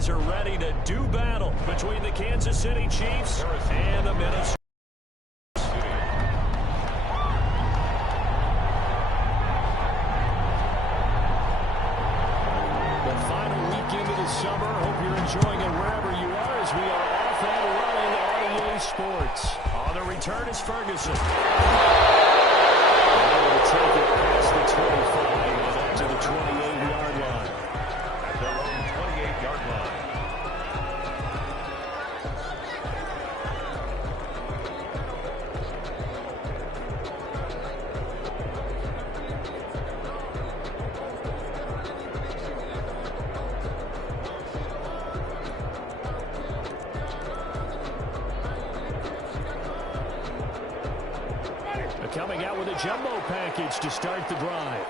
guys are ready to do battle between the Kansas City Chiefs and the Minnesota. The final weekend of the summer. Hope you're enjoying it wherever you are as we are off and running on EA Sports. On the return is Ferguson. Able to take it past the 25 and back to the 28-yard line. At their own 28-yard line. Coming out with a jumbo package to start the drive.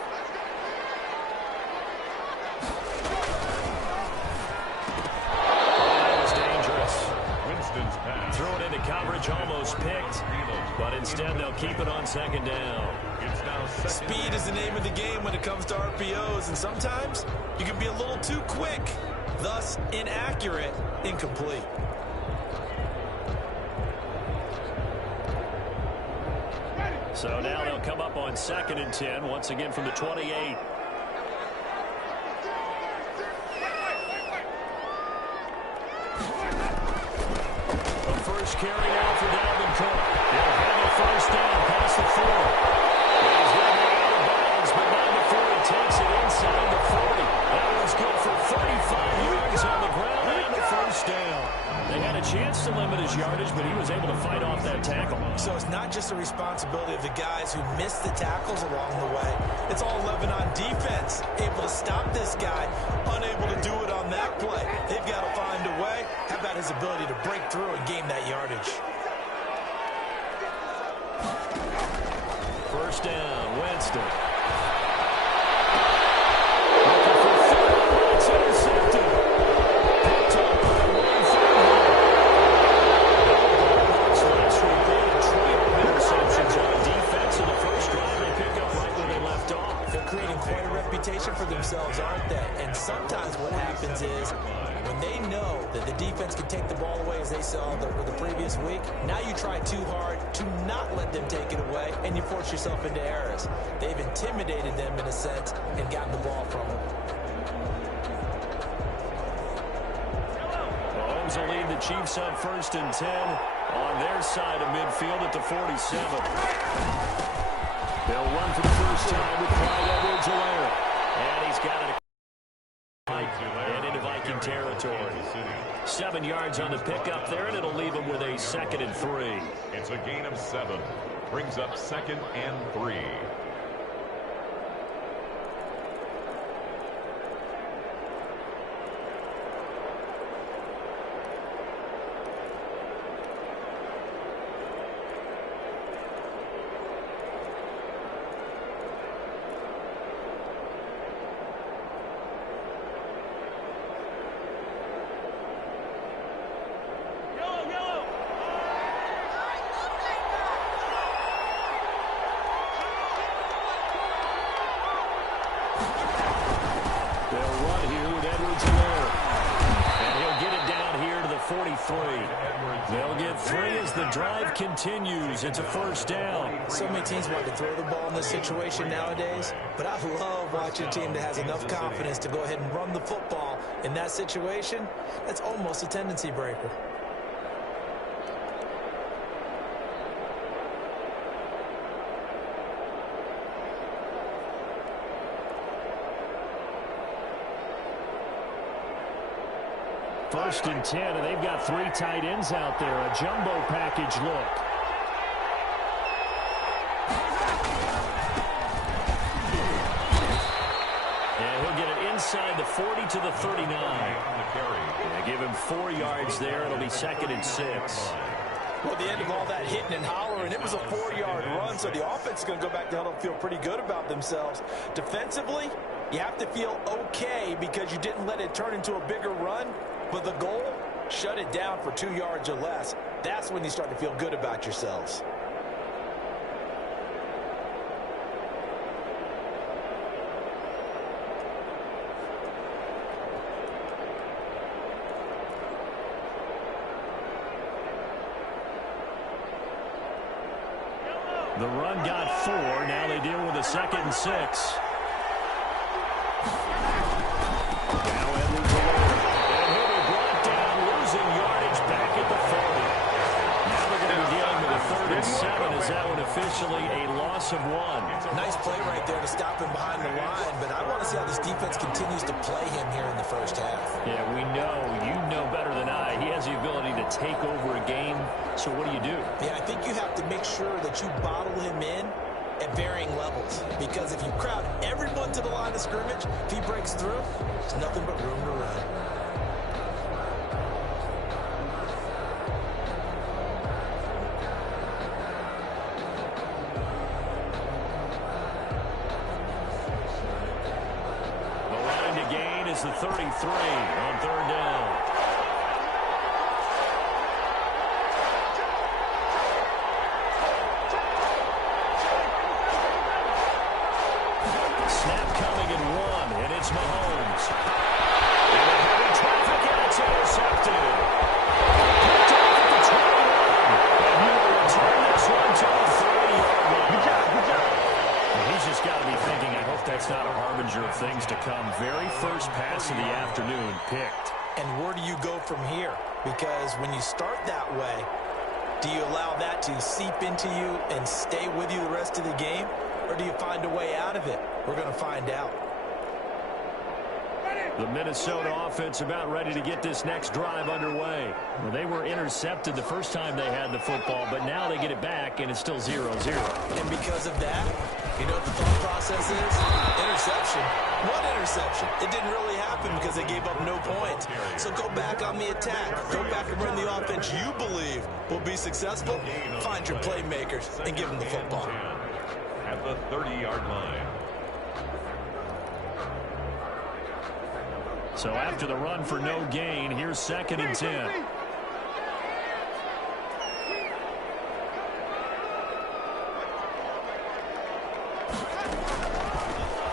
That was dangerous. Winston's pass. Threw it into coverage, almost picked, but instead they'll keep it on second down. It's now Speed is the name of the game when it comes to RPOs, and sometimes you can be a little too quick, thus inaccurate, incomplete. So now they'll come up on 2nd and 10, once again from the 28. The first carry now for Dalvin Cook. He'll have a first down past the 4. He's going to go out of bounds, but not before he takes it inside the 40. That was good for 35 yards on the ground and a first down. They had a chance to limit his yardage, but he was able to fight off that tackle. So it's not just the responsibility of the guys who missed the tackles along the way. It's all 11 on defense, able to stop this guy, unable to do it on that play. They've got to find a way. How about his ability to break through and gain that yardage? First down, Winston. It's intercepted. Picked up by Will Ferguson. Last week they had 12 interceptions on defense in the first drive. They pick up right where they left off. They're creating quite a reputation for themselves, aren't they? And sometimes what happens is when they know that the defense can take the ball away, as they saw the previous week, now you try too hard to not let them take it away, and you force yourself into errors. They've intimidated them in a sense and gotten the ball from them. Mahomes will lead the Chiefs on 1st and 10 on their side of midfield at the 47. They'll run for the first time with Clyde Edwards-Helaire. And he's got it and into Viking territory. 7 yards on the pickup there, and it'll leave him with a 2nd and 3. It's a gain of 7. Brings up 2nd and 3. They'll get 3 as the drive continues. It's a first down. So many teams want to throw the ball in this situation nowadays, but I love watching a team that has enough confidence to go ahead and run the football in that situation. That's almost a tendency breaker. First and 10, and they've got 3 tight ends out there. A jumbo package look. And he'll get it inside the 40 to the 39. They give him 4 yards there. It'll be 2nd and 6. Well, the end of all that hitting and hollering, it was a 4-yard run, so the offense is going to go back to huddle and feel pretty good about themselves. Defensively, you have to feel okay because you didn't let it turn into a bigger run. But the goal, shut it down for 2 yards or less. That's when you start to feel good about yourselves. The run got 4. Now they deal with a 2nd and 6. Now Edwards alone. And he'll be brought down, losing yardage back at the 40. Now they're going to be dealing with a 3rd and 7. Is that one officially a loss of 1? Nice play right there to stop him behind the line, but I want to see how this defense continues to play him here in the first half. Yeah, we know. You know better than I. He has the ability to take over a game. So what do you do? Yeah, I think you have to make sure that you bottle him in at varying levels. Because if you crowd everyone to the line of scrimmage, if he breaks through, there's nothing but room to run. The line to gain is the 33 on 3rd down. Mahomes. In a heavy traffic, and it's intercepted. Picked off at the 21. And he will return this one to the 30-yard line. Good job. And he's just got to be thinking, I hope that's not a harbinger of things to come. Very first pass of the afternoon picked. And where do you go from here? Because when you start that way, do you allow that to seep into you and stay with you the rest of the game? Or do you find a way out of it? We're going to find out. The Minnesota offense about ready to get this next drive underway. Well, they were intercepted the first time they had the football, but now they get it back, and it's still 0-0. And because of that, you know what the thought process is? Interception. One interception. It didn't really happen because they gave up no points. So go back on the attack. Go back and run the offense you believe will be successful. Find your playmakers and give them the football. At the 30-yard line. So after the run for no gain, here's 2nd and 10.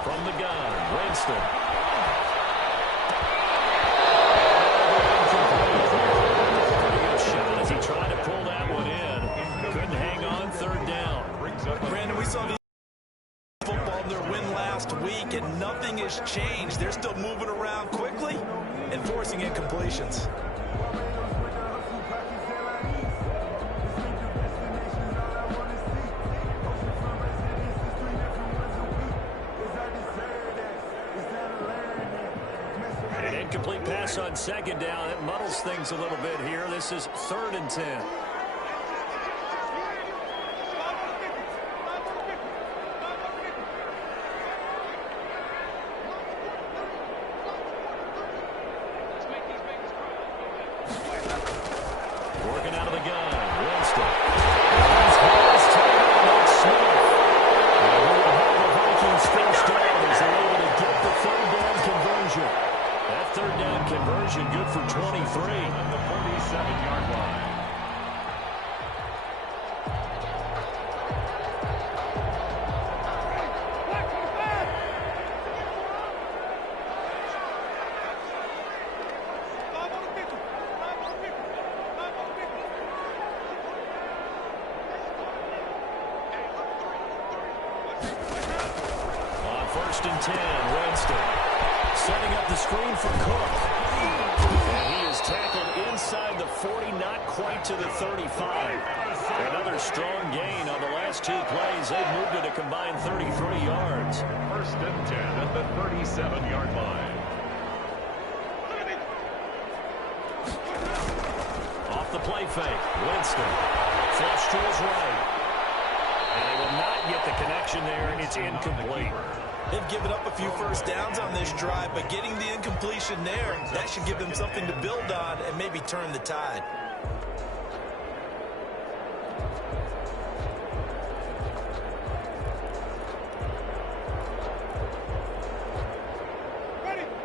From the gun, Winston. Pretty good shot as he tried to pull that one in. Couldn't hang on, 3rd down. Brandon, we saw the football in their win last week, and nothing has changed. They're still moving around quickly and forcing incompletions. An incomplete pass on 2nd down. It muddles things a little bit here. This is 3rd and 10. Working out of the gun, Winston. His ball is tied up, that's Smith. And he will have the Vikings first down as they're able to get the 3rd down conversion. That 3rd down conversion good for 23. On the 47-yard line. On 1st and 10, Winston setting up the screen for Cook. And he is tackled inside the 40, not quite to the 35. Another strong gain on the last 2 plays. They've moved it a combined 33 yards. 1st and 10 at the 37-yard line. Off the play fake, Winston flush to his right. And they will not get the connection there, and it's incomplete. They've given up a few first downs on this drive, but getting the incompletion there, that should give them something to build on and maybe turn the tide.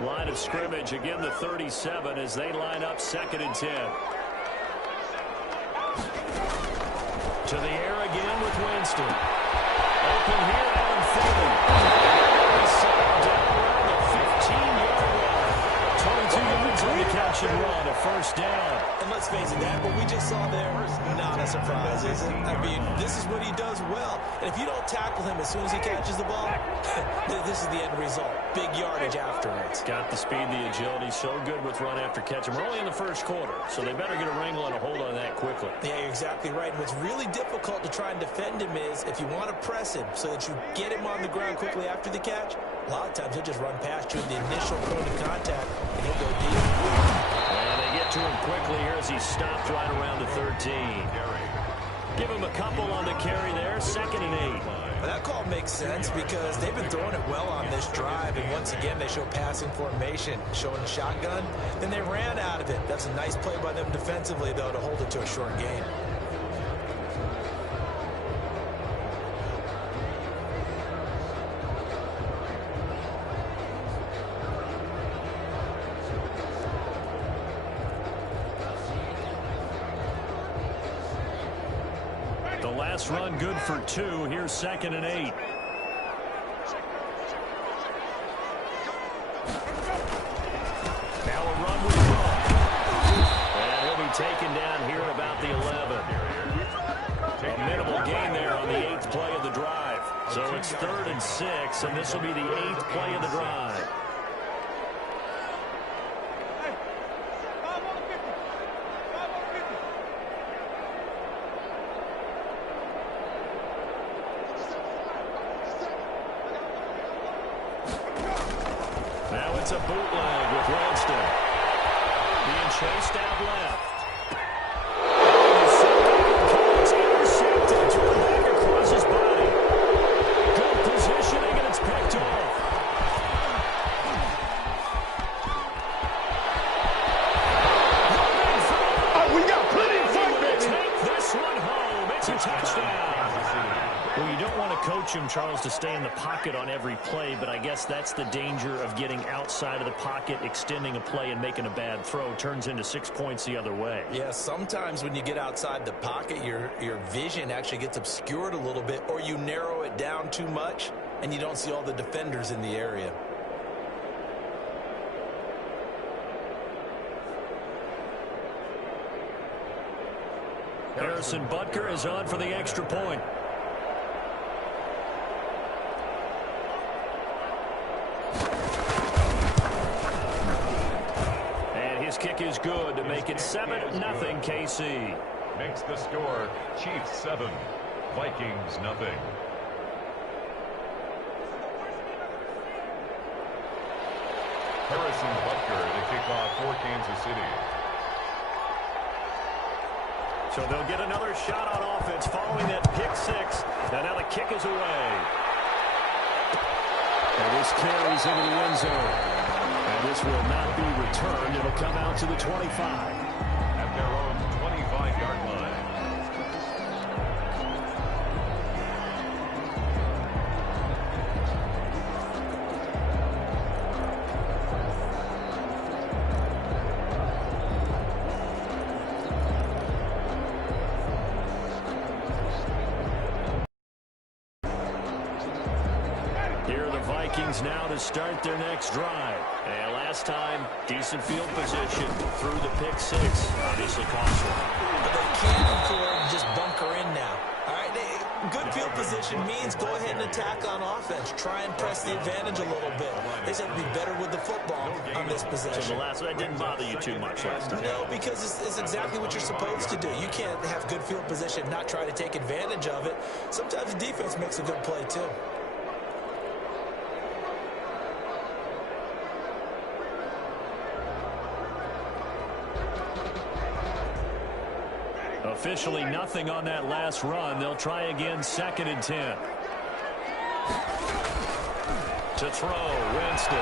Line of scrimmage, again the 37 as they line up 2nd and 10. To the air again with Winston. Open here, Allen Thielen. He's settled down around the 15-yard line. 22 yards on the catch and run, a first down. And let's face it, that what we just saw there, not a surprise, is it? I mean, this is what he does well. And if you don't tackle him as soon as he catches the ball, this is the end result. Big yardage afterwards. Got the speed, the agility, so good with run after catch. And we're only in the first quarter, so they better get a wrangle and a hold on that quickly. Yeah, you're exactly right. And what's really difficult to try and defend him is if you want to press him so that you get him on the ground quickly after the catch, a lot of times he'll just run past you at the initial point of contact, and he'll go deep. And they get to him quickly here as he stopped right around the 13. Give him a couple on the carry there, 2nd and 8. Well, that call makes sense because they've been throwing it well on this drive, and once again they show passing formation, showing the shotgun. Then they ran out of it. That's a nice play by them defensively, though, to hold it to a short gain. Last run good for 2. Here's 2nd and 8. Now a run with Cook. And he'll be taken down here at about the 11. A minimal gain there on the 8th play of the drive. So it's 3rd and 6, and this will be the 8th play of the drive. Now it's a bootleg with Winston. Being chased out left. It's intercepted. Thrown back across his body. Good positioning, and it's picked off. Oh, we got plenty of fun, baby. Take this one home. It's a touchdown. Well, you don't want to coach him, Charles, to stay in the pocket on every play, but I guess that's the danger of getting outside of the pocket, extending a play, and making a bad throw. Turns into 6 points the other way. Yeah, sometimes when you get outside the pocket, your vision actually gets obscured a little bit, or you narrow it down too much, and you don't see all the defenders in the area. Harrison Butker is on for the extra point. His kick is good to make it 7-0 KC. Makes the score Chiefs 7, Vikings 0. Harrison Butker to kick off for Kansas City. So they'll get another shot on offense following that pick 6. And now the kick is away. And this carries into the end zone. And this will not be returned. It'll come out to the 25. At their own 25-yard line. Here are the Vikings now to start their next drive. And last time, decent field position through the pick 6. Obviously costly. But they can't afford to just bunker in now. All right, good field position means go ahead and attack on offense. Try and press the advantage a little bit. They just have to be better with the football on this possession. So the last one, that didn't bother you too much last time? No, because it's exactly what you're supposed to do. You can't have good field position, not try to take advantage of it. Sometimes the defense makes a good play, too. Officially nothing on that last run. They'll try again, 2nd and 10. To throw, Winston.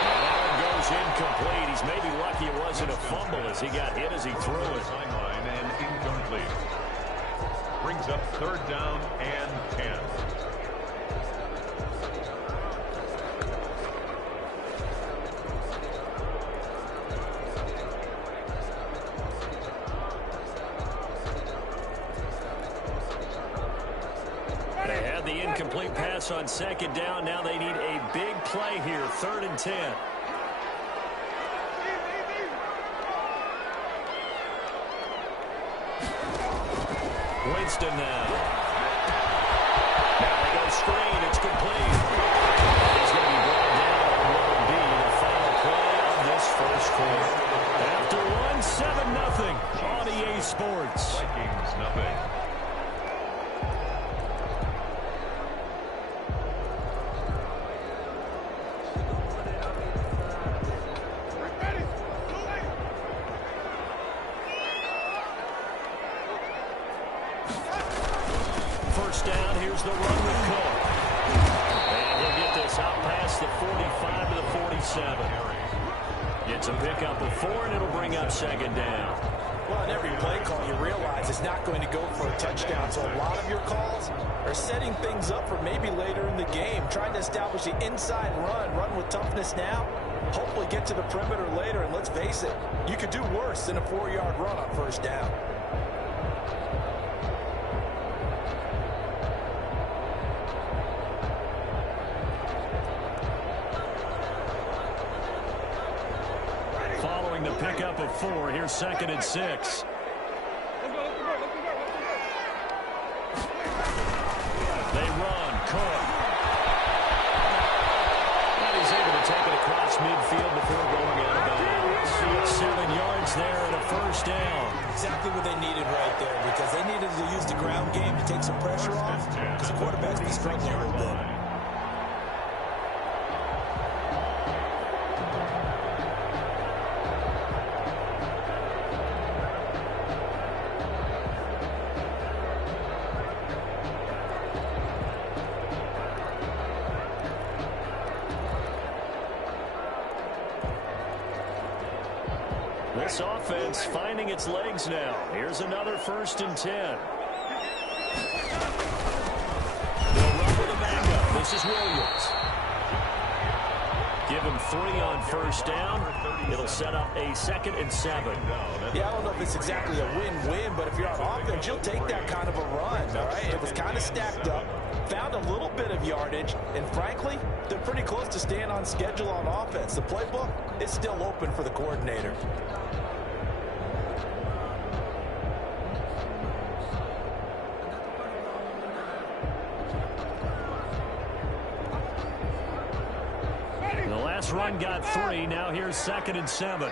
And that one goes incomplete. He's maybe lucky it wasn't a fumble as he got hit as he threw it. Sideline and incomplete. Brings up 3rd down and 10. Incomplete pass on 2nd down. Now they need a big play here. 3rd and 10. Winston now. Now they go screen. It's complete. He's going to be brought down on what will be the final play of this first quarter. After one, 7-0 on EA Sports. Vikings nothing. First down, here's the run with Cook. And he'll get this out past the 45 to the 47. It's a pickup of 4, and it'll bring up second down. Well, in every play call, you realize it's not going to go for a touchdown. So a lot of your calls are setting things up for maybe later in the game, trying to establish the inside run with toughness now, hopefully get to the perimeter later. And let's face it, you could do worse than a 4-yard run on first down. Following the pickup of 4, here's 2nd and 6. They run. Cook. And he's able to take it across midfield before going out of bounds. 7 yards there and a first down. Exactly what they needed right there, because they needed to use the ground game to take some pressure off, because the quarterback's been struggling a little bit. This offense finding its legs now. Here's another 1st and 10. They'll run with a backup. This is Williams. Give him 3 on first down. It'll set up a 2nd and 7. Yeah, I don't know if it's exactly a win-win, but if you're on offense, you'll take that kind of a run, all right? It was kind of stacked up, found a little bit of yardage, and frankly, they're pretty close to staying on schedule on offense. The playbook is still open for the coordinator. The last run got 3. Now here's 2nd and 7.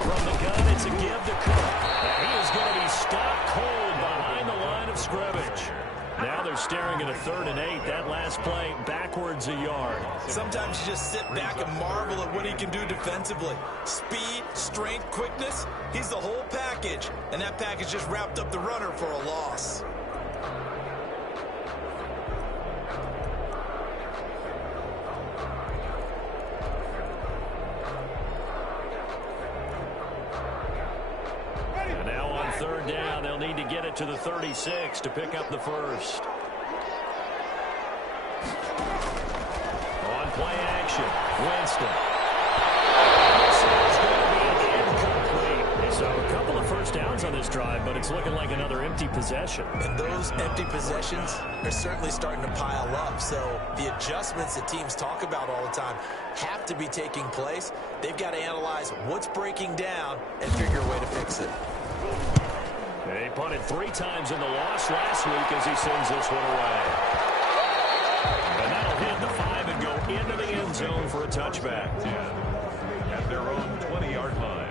From the gun, it's a give to Cook. And he is going to be stopped cold behind the line of scrimmage. Now they're staring at a 3rd and 8. That last play backwards a yard. Sometimes you just sit back and marvel at what he can do defensively. Speed, strength, quickness, he's the whole package. And that package just wrapped up the runner for a loss. And now on 3rd down, they'll need to get it to the 36 to pick up the first. On play action, Winston. This is going to be incomplete. So a couple of first downs on this drive, but it's looking like another empty possession. And those empty possessions are certainly starting to pile up. So the adjustments that teams talk about all the time have to be taking place. They've got to analyze what's breaking down and figure a way to fix it. They punted 3 times in the loss last week as he sends this one away. And that'll hit the 5 and go into the end zone for a touchback. 10 at their own 20-yard line.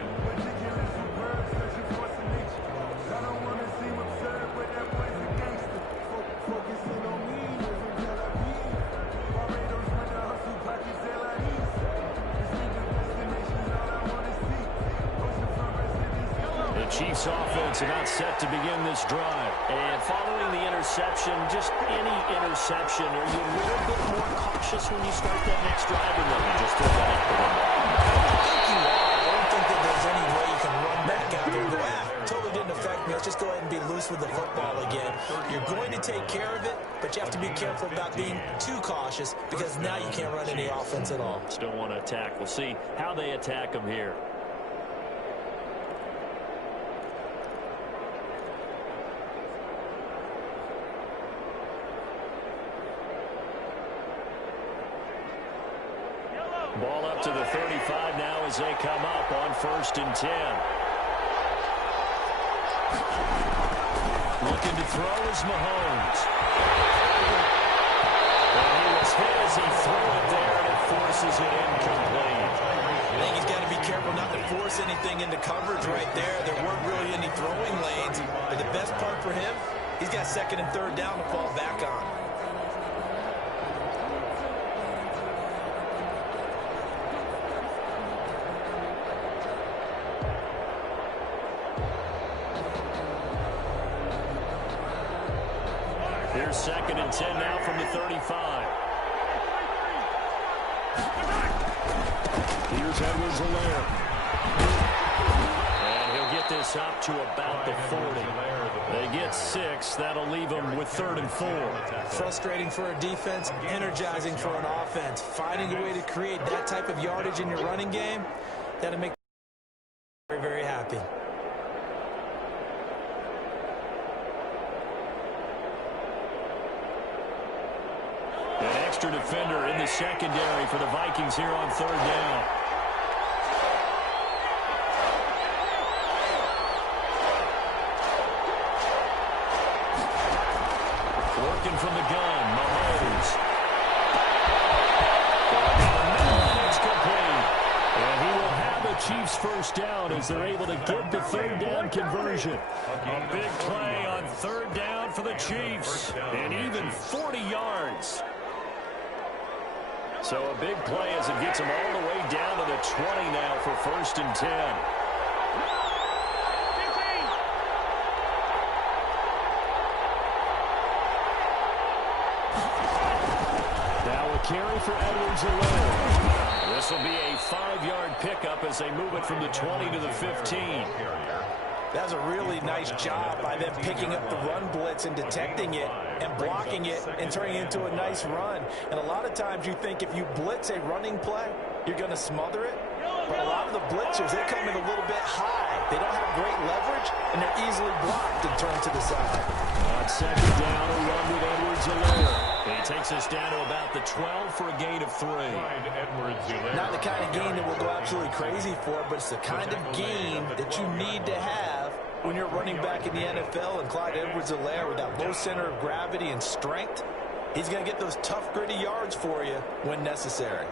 Chiefs offense about set to begin this drive. And following the interception, just any interception, are you a little bit more cautious when you start that next drive, or no, you just throw that out the window? I think you are. I don't think that there's any way you can run back out there and go, totally didn't affect me. Let's just go ahead and be loose with the football again. You're going to take care of it, but you have to be careful about being too cautious, because now you can't run any offense at all. Still want to attack. We'll see how they attack them here. Ball up to the 35 now as they come up on 1st and 10. Looking to throw is Mahomes. And he was hit as he threw it there, and it forces it incomplete. I think he's got to be careful not to force anything into coverage right there. There weren't really any throwing lanes. But the best part for him, he's got second and third down to fall back on. Here's second and 10 now from the 35. Here's Edwards-Helaire. And he'll get this up to about the 40. They get 6. That'll leave them with 3rd and 4. Frustrating for a defense, energizing for an offense. Finding a way to create that type of yardage in your running game, that'll make very, very happy. An extra defender in the secondary for the Vikings here on 3rd down. Working from the gun, Mahomes. It's complete. And he will have the Chiefs first down as they're able to get the 3rd down conversion. A big play on 3rd down for the Chiefs. And even 40 yards. So a big play as it gets them all the way down to the 20 now for 1st and 10. Now a carry for Edwards-Helaire. This will be a 5-yard pickup as they move it from the 20 to the 15. That was a really nice job by them picking up the run blitz and detecting it and blocking it and turning it into a nice run. And a lot of times you think if you blitz a running play, you're going to smother it. But a lot of the blitzers, they come in a little bit high. They don't have great leverage, and they're easily blocked and turned to the side. On 2nd down, a run with Edwards-Helaire. He takes us down to about the 12 for a gain of 3. Not the kind of gain that we'll go absolutely crazy for, but it's the kind of gain that you need to have when you're running back in the NFL. And Clyde Edwards-Helaire, with that low center of gravity and strength, he's going to get those tough, gritty yards for you when necessary.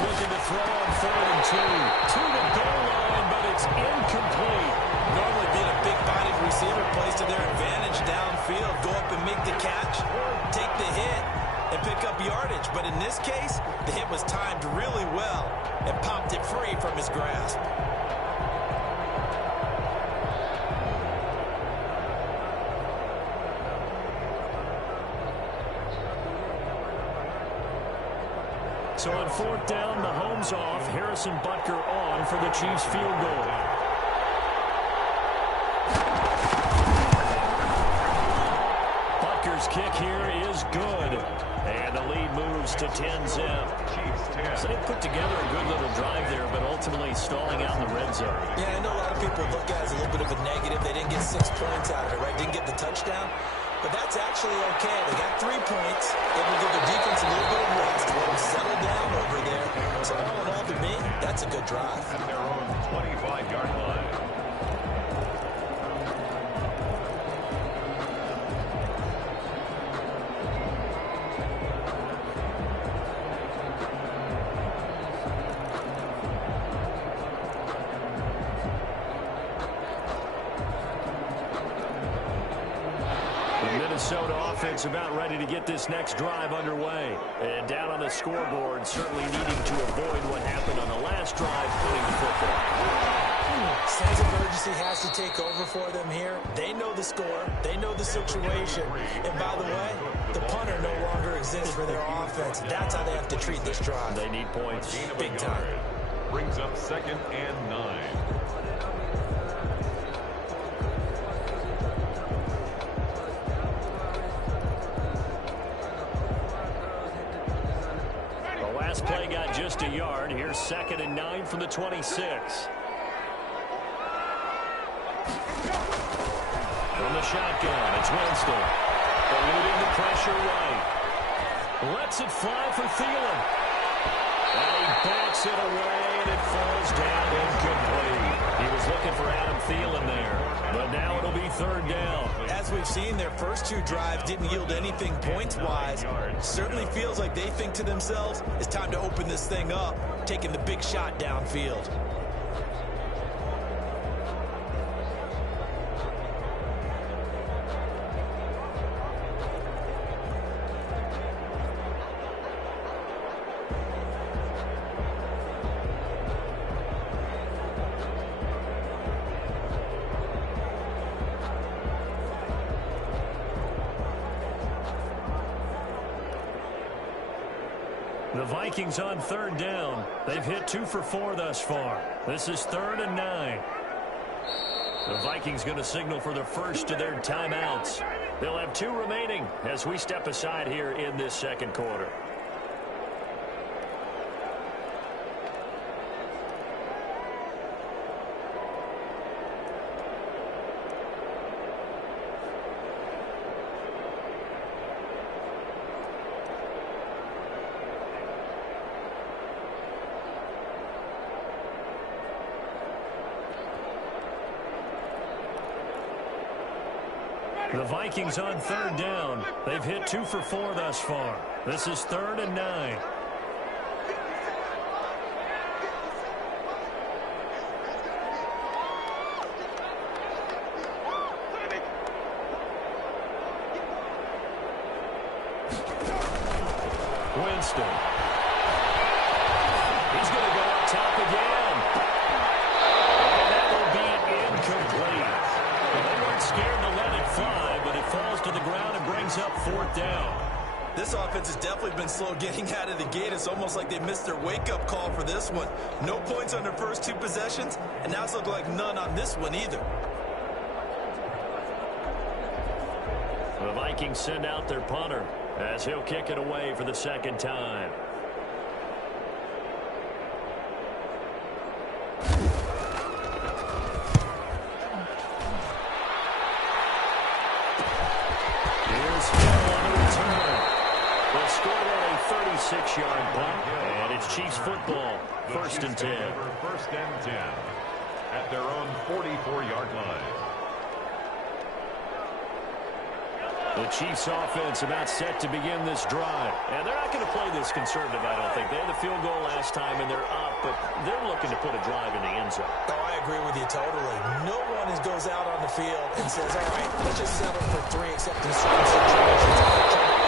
Looking to throw on 3rd and 2. To the goal line, but it's incomplete. Normally being a big-bodied receiver plays to their advantage downfield. Go up and make the catch, take the hit, and pick up yardage. But in this case, the hit was timed really well and popped it free from his grasp. So on 4th down, Mahomes off, Harrison Butker on for the Chiefs field goal. Butker's kick here is good. And the lead moves to 10-zip. So they put together a good little drive there, but ultimately stalling out in the red zone. Yeah, I know a lot of people look at it as a little bit of a negative. They didn't get 6 points out of it, right? Didn't get the touchdown. But that's actually okay. They got 3 points. They will give the defense a little bit of rest. Let them settle down over there. So all in all, to me, that's a good drive. At their own 25-yard line. Minnesota offense about ready to get this next drive underway. And down on the scoreboard, certainly needing to avoid what happened on the last drive, punting the football. Sense of urgency has to take over for them here. They know the score. They know the situation. And by the way, the punter no longer exists for their offense. That's how they have to treat this drive. They need points. Big time. Brings up 2nd and 9. Here's 2nd and 9 from the 26. From the shotgun, it's Winston. Eluding the pressure right. Lets it fly for Thielen. And he backs it away, and it falls down incomplete. He was looking for Adam Thielen there, but now it'll be 3rd down. As we've seen, their first 2 drives didn't yield anything points-wise. Certainly feels like they think to themselves, it's time to open this thing up, taking the big shot downfield. The Vikings on 3rd down. They've hit 2 for 4 thus far. This is 3rd and 9. The Vikings going to signal for the first of their timeouts. They'll have 2 remaining as we step aside here in this 2nd quarter. The Vikings on 3rd down. They've hit 2 for 4 thus far. This is 3rd and 9. Winston. He's going to go up top again. And that will be incomplete. They weren't scared to let it fly, but it falls to the ground and brings up 4th down. This offense has definitely been slow getting out of the gate. It's almost like they missed their wake-up call for this one. No points on their first 2 possessions, and now it's looking like none on this one either. The Vikings send out their punter as he'll kick it away for the 2nd time. They'll score on a 36-yard punt, and it's Chiefs football, 1st and 10. 1st and 10 at their own 44-yard line. The Chiefs offense about set to begin this drive. And they're not going to play this conservative, I don't think. They had the field goal last time, and they're up, but they're looking to put a drive in the end zone. Oh, I agree with you totally. No one goes out on the field and says, all right, let's just settle for 3, except in certain situations.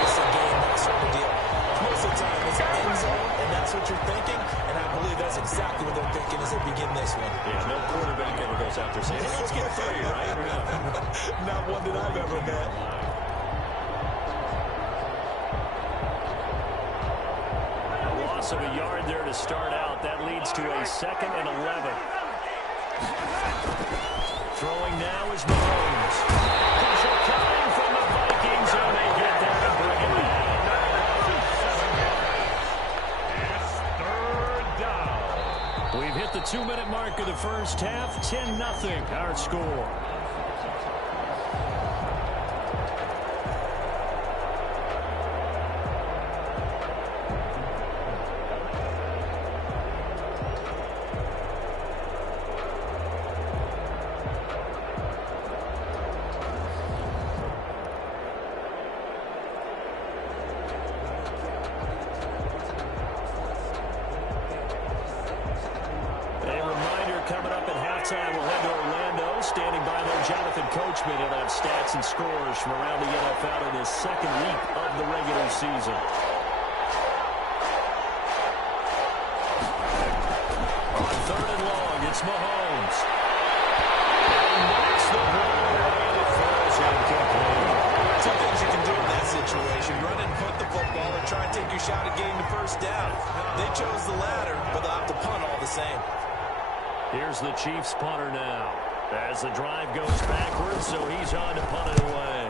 It's a game, that sort of deal. Most of the time, it's an end zone, and that's what you're thinking, and I believe that's exactly what they're thinking as they begin this one. Yeah, no quarterback ever goes out there saying, hey, let's get 3, right? Not one that I've ever met. Of a yard there to start out. That leads to a 2nd and 11. Throwing now is Mahomes. Pressure coming from the Vikings, and they get there and bring it It's 3rd down. We've hit the 2-minute mark of the first half. 10-0 our score. He'll have stats and scores from around the NFL in his 2nd week of the regular season. On 3rd and long, it's Mahomes. And knocks the ball away, and it falls incomplete. 2 things you can do in that situation. Run and punt the football or try and take your shot at getting the 1st down. They chose the latter, but they'll have to punt all the same. Here's the Chiefs punter now. As the drive goes backwards, so he's on to punt it away.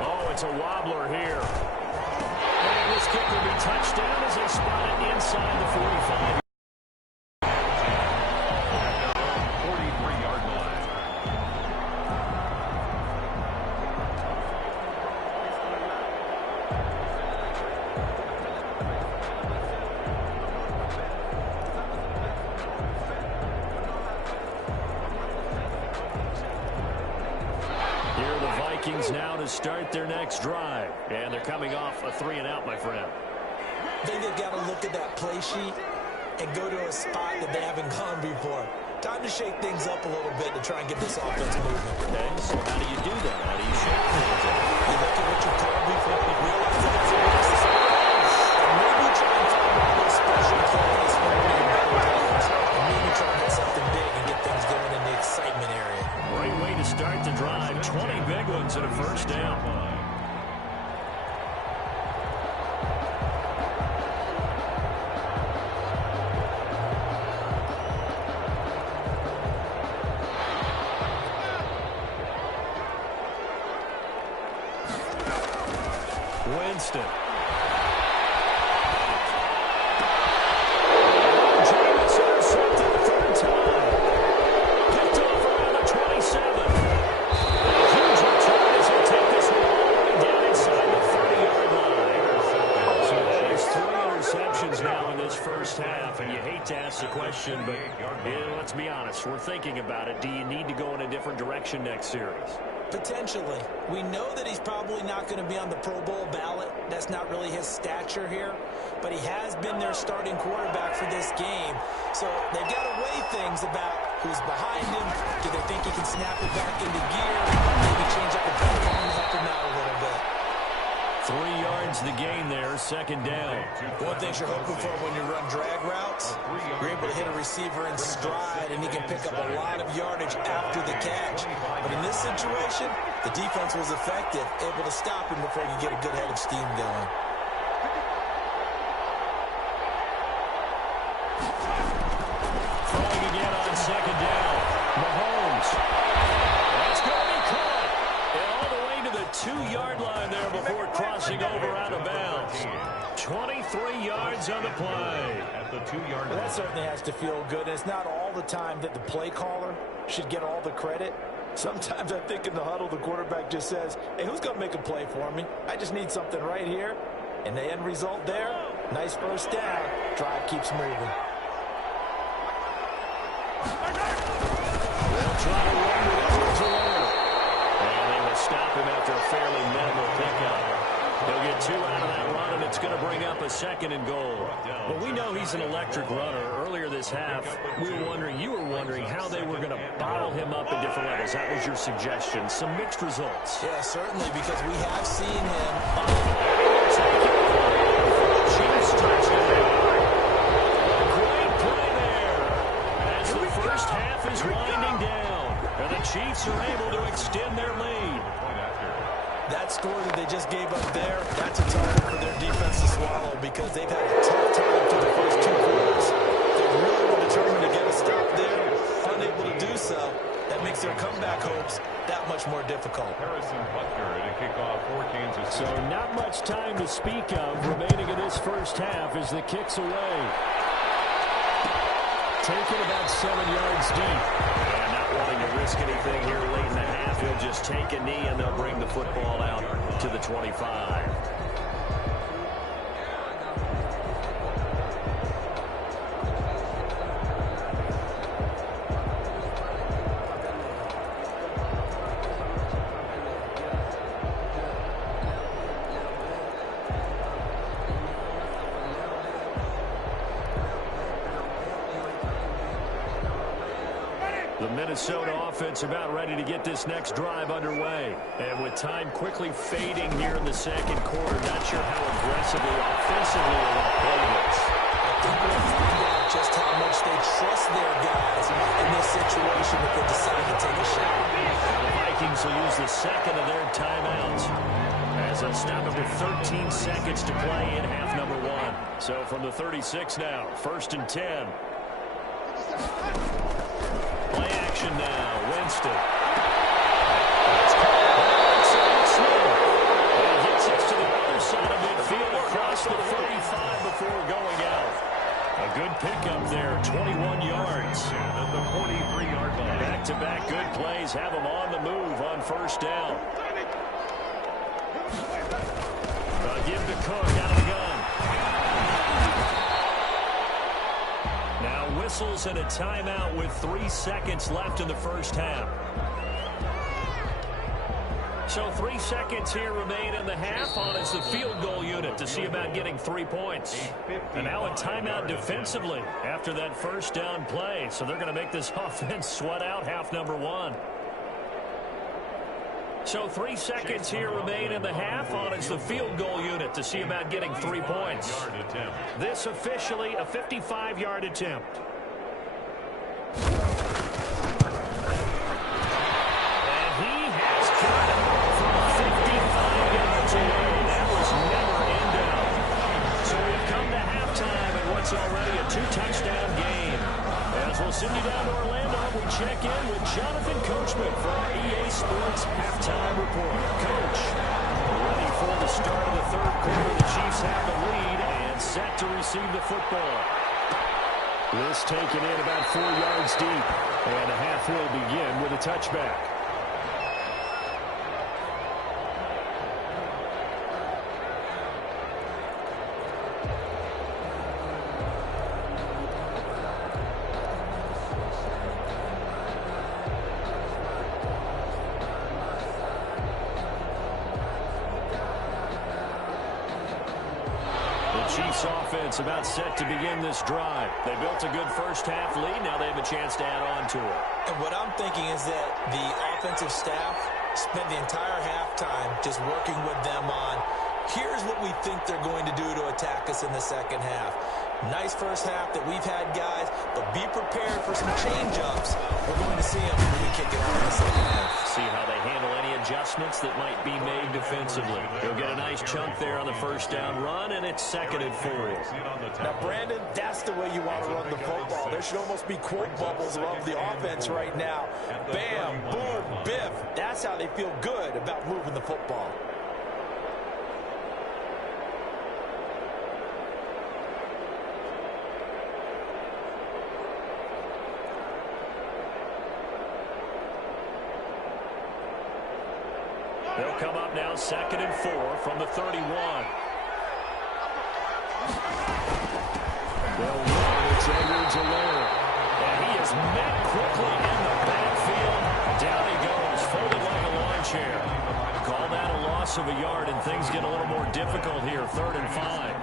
Oh, it's a wobbler here. And this kick will be touchdown as they spot it inside the 45. Vikings now to start their next drive. And they're coming off a 3-and-out, my friend. I think they've got to look at that play sheet and go to a spot that they haven't gone before. Time to shake things up a little bit to try and get this offense moving. Okay, so how do you do that? How do you shake things up? You look at what you've called before and realize it doesn't work. And maybe try and find one of those special plays from one of your better players. And maybe try and get something big and get things going in the excitement area. Great way to start the drive. 20 big ones and a first down. Winston. James intercepted the third time. Picked off around the 27. A huge return as he'll take this one all the way down inside the 30-yard line. So that is 3 interceptions now in this first half, and you hate to ask the question, but let's be honest, we're thinking about it. Do you need to go in a different direction next series? Potentially. We know that he's probably not going to be on the Pro Bowl ballot. That's not really his stature here. But he has been their starting quarterback for this game. So they've got to weigh things about who's behind him. Do they think he can snap it back into gear? Maybe change up the protocol and help him out a little bit. 3 yards the gain there, second down. One thing you're hoping for when you run drag routes, you're able to hit a receiver in stride, and he can pick up a lot of yardage after the catch. But in this situation, the defense was effective, able to stop him before you get a good head of steam going. Throwing again on second down. Mahomes. That's going to be caught. And all the way to the 2-yard line there before crossing over out of bounds. 23 yards on the play. At the 2-yard line. That certainly has to feel good. And it's not all the time that the play caller should get all the credit. Sometimes I think in the huddle, the quarterback just says, hey, who's going to make a play for me? I just need something right here. And the end result there, nice first down. Drive keeps moving. They'll try to run with Edwards alone. And they will stop him after a fairly minimal pickup. He'll get 2 out of that run, and it's going to bring up a 2nd and goal. But we know he's an electric runner. Earlier this half, you were wondering how they were going to bottle him up at different levels. That was your suggestion. Some mixed results. Yeah, certainly, because we have seen him Chiefs touchdown. Great play there. As the first half is winding down, and the Chiefs are able to extend their lead. that score that they just gave up there, that's a tough one for their defense to swallow because they've had a tough time through the first 2 quarters. They really were determined to get a stop there, unable to do so. That makes their comeback hopes that much more difficult. Harrison Butker to kick off for Kansas City. So not much time to speak of remaining in this first half as the kick's away. Taken about 7 yards deep. And not wanting to risk anything here late in the half, he'll just take a knee and they'll bring the football out to the 25. The Minnesota offense about ready to get this next drive underway. And with time quickly fading here in the second quarter, not sure how aggressively, offensively they want to play this. I think we'll find out just how much they trust their guys in this situation if they decide to take a shot. And the Vikings will use the second of their timeouts as they'll stop it with 13 seconds to play in half number 1. So from the 36 now, 1st and 10. Play action now. Winston. That's and he gets us to the other side of midfield across the 35 before going out. A good pickup there, 21 yards. At the 43-yard line. Back-to-back good plays have him on the move on first down. Give to Cook out of the gun. Now whistles and a timeout with 3 seconds left in the first half. So 3 seconds here remain in the half on as the field goal unit to see about getting 3 points. And now a timeout defensively after that first down play. So they're going to make this offense sweat out half number 1. So 3 seconds here remain in the half on as the field goal unit to see about getting 3 points. This officially a 55-yard attempt. Already a 2-touchdown game. As we'll send you down to Orlando, we check in with Jonathan Coachman for our EA Sports Halftime Report. Coach, ready for the start of the third quarter. The Chiefs have the lead and set to receive the football. This taken in about 4 yards deep. And the half will begin with a touchback. Chiefs offense about set to begin this drive. They built a good first half lead. Now they have a chance to add on to it. And what I'm thinking is that the offensive staff spent the entire halftime just working with them on, here's what we think they're going to do to attack us in the second half. Nice first half that we've had, guys, but be prepared for some change-ups. We're going to see them when we kick it off in the second half. See how they handle any adjustments that might be made defensively. They'll get a nice chunk there on the first down run, and it's 2nd and 4. Now, Brandon, that's the way you want to run the football. There should almost be quote bubbles above the offense right now. Bam, boom, biff. That's how they feel good about moving the football. They'll come up now 2nd and 4 from the 31. They'll run. It's Edwards-Helaire. And he is met quickly in the backfield. Down he goes, folded like a lawn chair. Call that a loss of a yard, and things get a little more difficult here. 3rd and 5.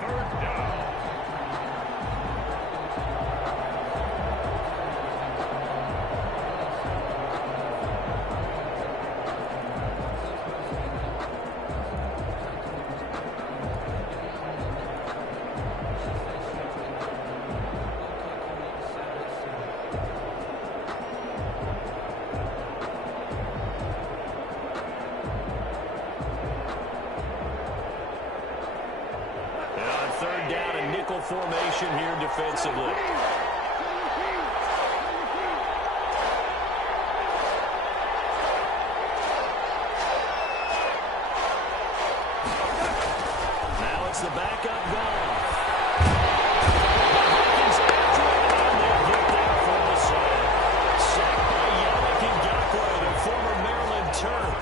Formation here defensively. Now it's the backup goal. Vikings after it, and they get that for the save. Sacked by G.O.A.T, the former Maryland Terp.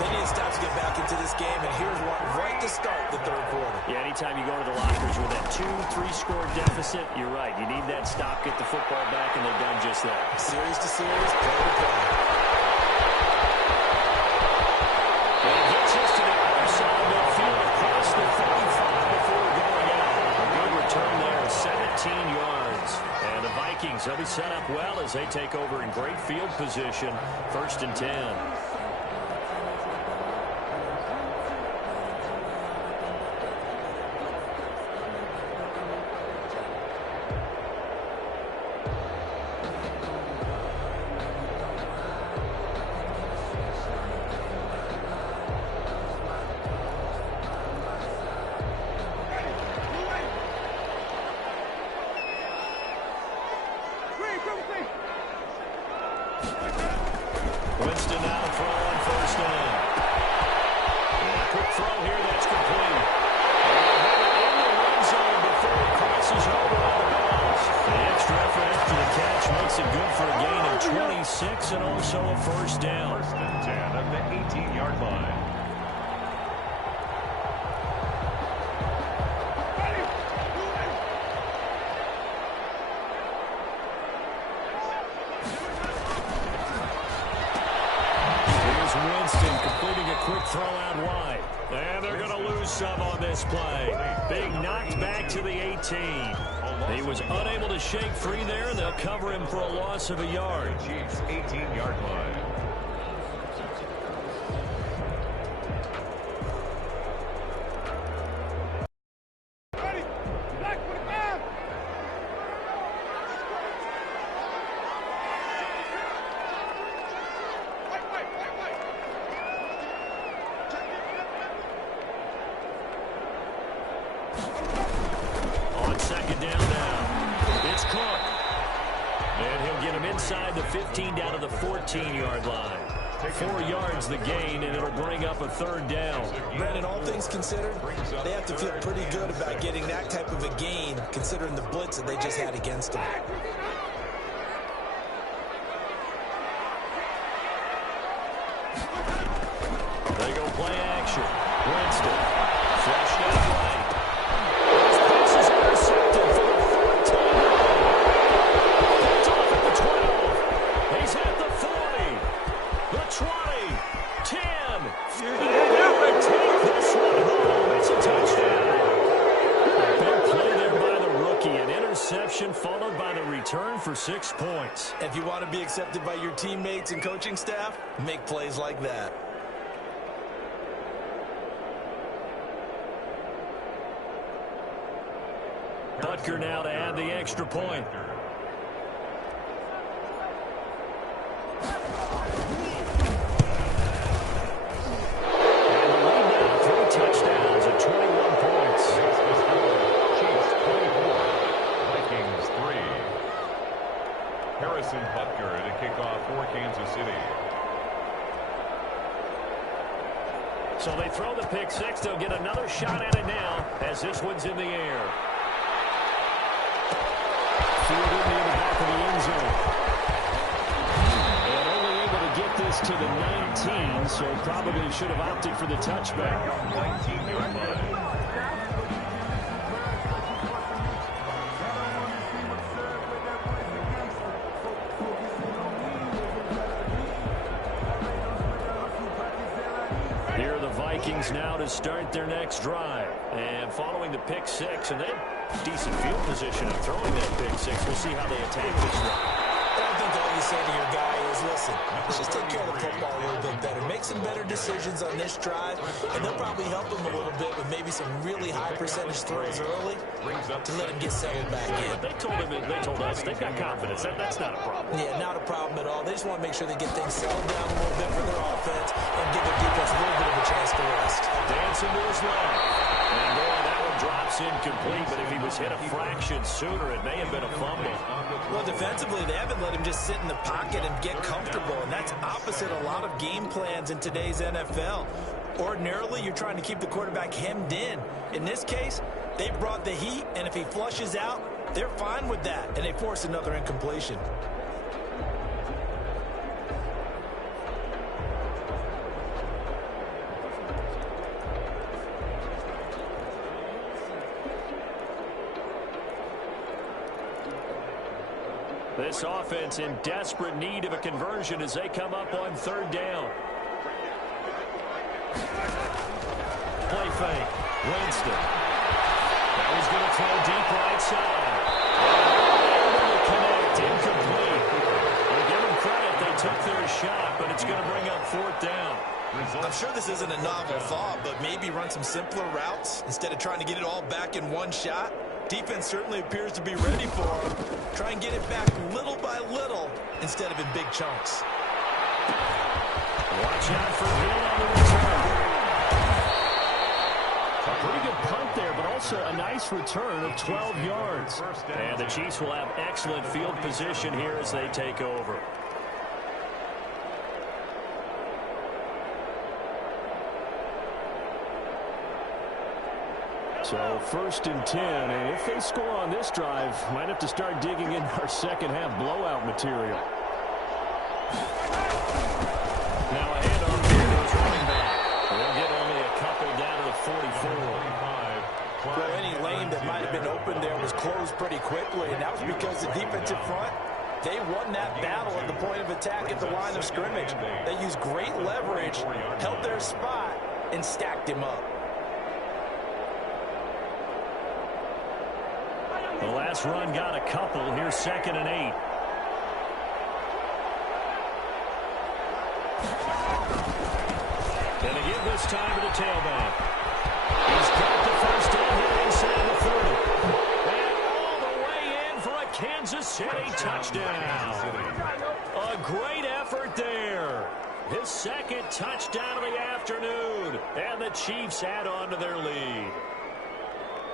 They need to stop to get back into this game, and here's one right to start the third quarter. Yeah, anytime you go to the lockers with that 2-3 score deficit, you're right. You need that stop, get the football back, and they've done just that. Series to series, play to play. Well, he gets us to the other side of midfield across the 35 before going out. A good return there, 17 yards. And the Vikings, they'll be set up well as they take over in great field position. 1st and 10. Winston now to throw on 1st down. And a quick throw here that's complete. And they'll have it in the red zone before it crosses over on the bounds. The extra effort after the catch makes it good for a gain of 26 and also a 1st down. 1st and 10 at the 18-yard line. is Winston completing a quick throw out wide. And they're going to lose some on this play. Being knocked back to the 18. He was unable to shake free there, and they'll cover him for a loss of a yard. Chiefs 18-yard line. On second down now, it's Cook. And he'll get him inside the 15 down to the 14-yard line. 4 yards the gain, and it'll bring up a third down. Brandon, all things considered, they have to feel pretty good about getting that type of a gain, considering the blitz that they just had against them. They go play action. Winston, flushed out right. His pass is intercepted for the 14. Picked off at the 12. He's at the 40. The 20. 10. Take this one home. It's a touchdown. A big play there by the rookie. An interception followed by the return for 6 points. If you want to be accepted by your teammates and coaching staff, make plays like that. Butker now to add the extra point. And the lead now, 3 touchdowns at 21 points. Chiefs 24, Vikings 3. Harrison Butker to kick off for Kansas City. So they throw the pick six. They'll get another shot at it now as this one's in the air. Fielded near the back of the end zone. And only able to get this to the 19, so probably should have opted for the touchback. 19-yard line. Here are the Vikings now to start their next drive. And following the pick six, and they have decent field position of throwing that pick six. We'll see how they attack this drive. I think all you say to your guy is, listen, let's just take care of the football a little bit better. Make some better decisions on this drive, and they'll probably help him a little bit with maybe some really high percentage throws early to let him get settled back in. But they told us they've got confidence. That's not a problem. Yeah, not a problem at all. They just want to make sure they get things settled down a little bit for their offense and give their defense a little bit of a chance to rest. Dancing to his left. And boy, that one drops incomplete, but if he was hit a fraction sooner, it may have been a fumble. Well, defensively, they haven't let him just sit in the pocket and get comfortable, and that's opposite a lot of game plans in today's NFL. Ordinarily, you're trying to keep the quarterback hemmed in. In this case, they brought the heat, and if he flushes out, they're fine with that, and they force another incompletion. This offense in desperate need of a conversion as they come up on third down. Play fake. Winston. Now he's going to throw deep right side. Able to connect. Incomplete. We'll give them credit. They took their shot, but it's going to bring up fourth down. I'm sure this isn't a novel thought, but maybe run some simpler routes instead of trying to get it all back in one shot. Defense certainly appears to be ready for him. Try and get it back little by little instead of in big chunks. Watch out for Hill on the return. A pretty good punt there, but also a nice return of 12 yards. And the Chiefs will have excellent field position here as they take over. So first and 10, and if they score on this drive, might have to start digging in our second half blowout material. Now a handoff here to his running back. They'll get only a couple down to the 44. Well, any lane that might have been open there was closed pretty quickly, and that was because the defensive front They won that battle at the point of attack at the line of scrimmage. They used great leverage, held their spot, and stacked him up. The last run got a couple. Here's 2nd and 8. And they give this time to the tailback. He's got the first down here inside the 30. And all the way in for a Kansas City touchdown. A great effort there. His 2nd touchdown of the afternoon. And the Chiefs add on to their lead.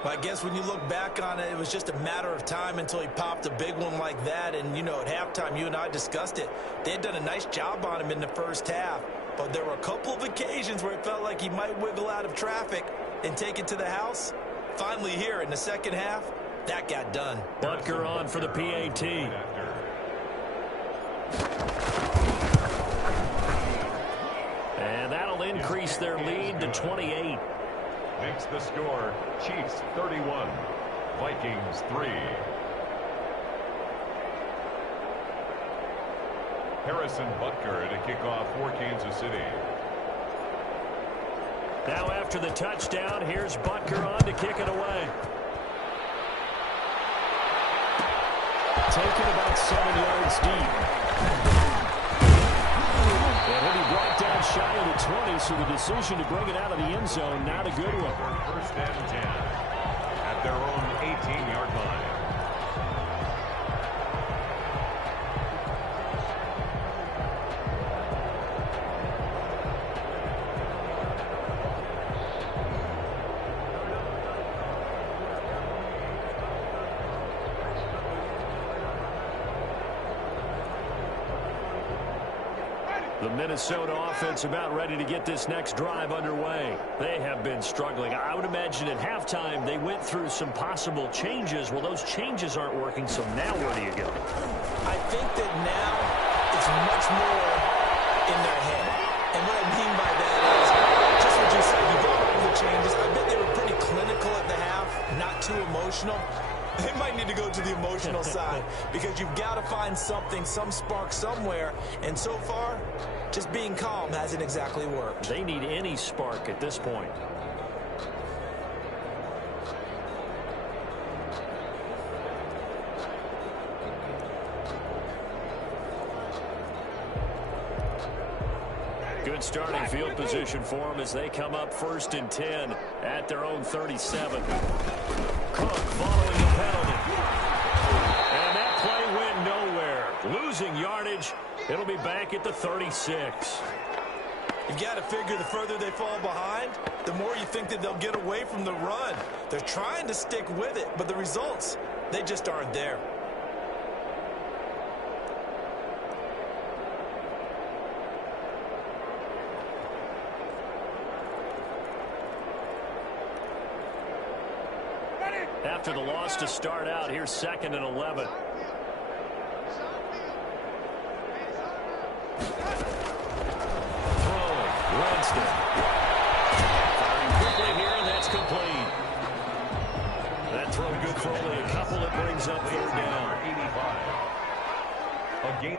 Well, I guess when you look back on it, it was just a matter of time until he popped a big one like that. And, you know, at halftime, you and I discussed it. They had done a nice job on him in the first half. But there were a couple of occasions where it felt like he might wiggle out of traffic and take it to the house. Finally here in the second half, that got done. Butker on for the PAT. And that'll increase their lead to 28. Makes the score Chiefs 31, Vikings 3. Harrison Butker to kick off for Kansas City. Now after the touchdown, here's Butker on to kick it away. Taken about 7 yards deep. And he'll be brought down shy of the 20, so the decision to bring it out of the end zone, not a good one. 1st and 10 at their own 18-yard line. The Minnesota offense about ready to get this next drive underway. They have been struggling. I would imagine at halftime they went through some possible changes. Well, those changes aren't working, so now where do you go? I think that now it's much more in their head. And what I mean by that is, just what you said, you brought up the changes. I bet they were pretty clinical at the half, not too emotional. They might need to go to the emotional side because you've got to find something, some spark somewhere. And so far, just being calm hasn't exactly worked. They need any spark at this point. Good starting field position for them as they come up 1st and 10 at their own 37. Cook following the penalty. And that play went nowhere. Losing yardage. It'll be back at the 36. You've got to figure the further they fall behind, the more you think that they'll get away from the run. They're trying to stick with it, but the results, they just aren't there. After the loss to start out, here's 2nd and 11. Throwing, Winston. Firing quickly here, and that's complete. That throw good for only a couple. It brings up 3rd down. 85. A game.